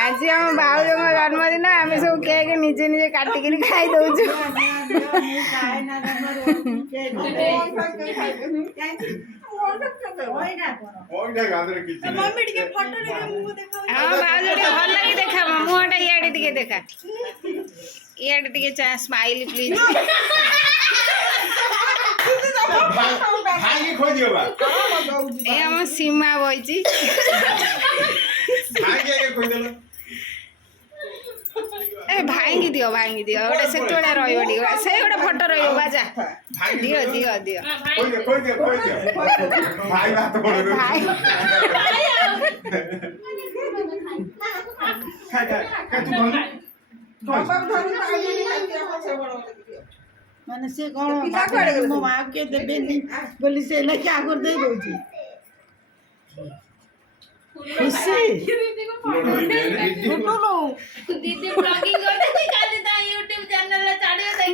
आज आम भाज जन्मदिन आम सब केक निजे निजे काटिक खाई दौचु हाँ भाज भल लगे देखा मुहटा इे टे देखा इे टे स्माइल प्लीज ए आम सीमा बही ए भाई दियो गोटे से रोटे से गोटे फटो राजा दियो दियो दियो माने से कौन मो माँ के देबेनी बोली से लेके आगर दे दउची खुशी दीदी ब्लॉगिंग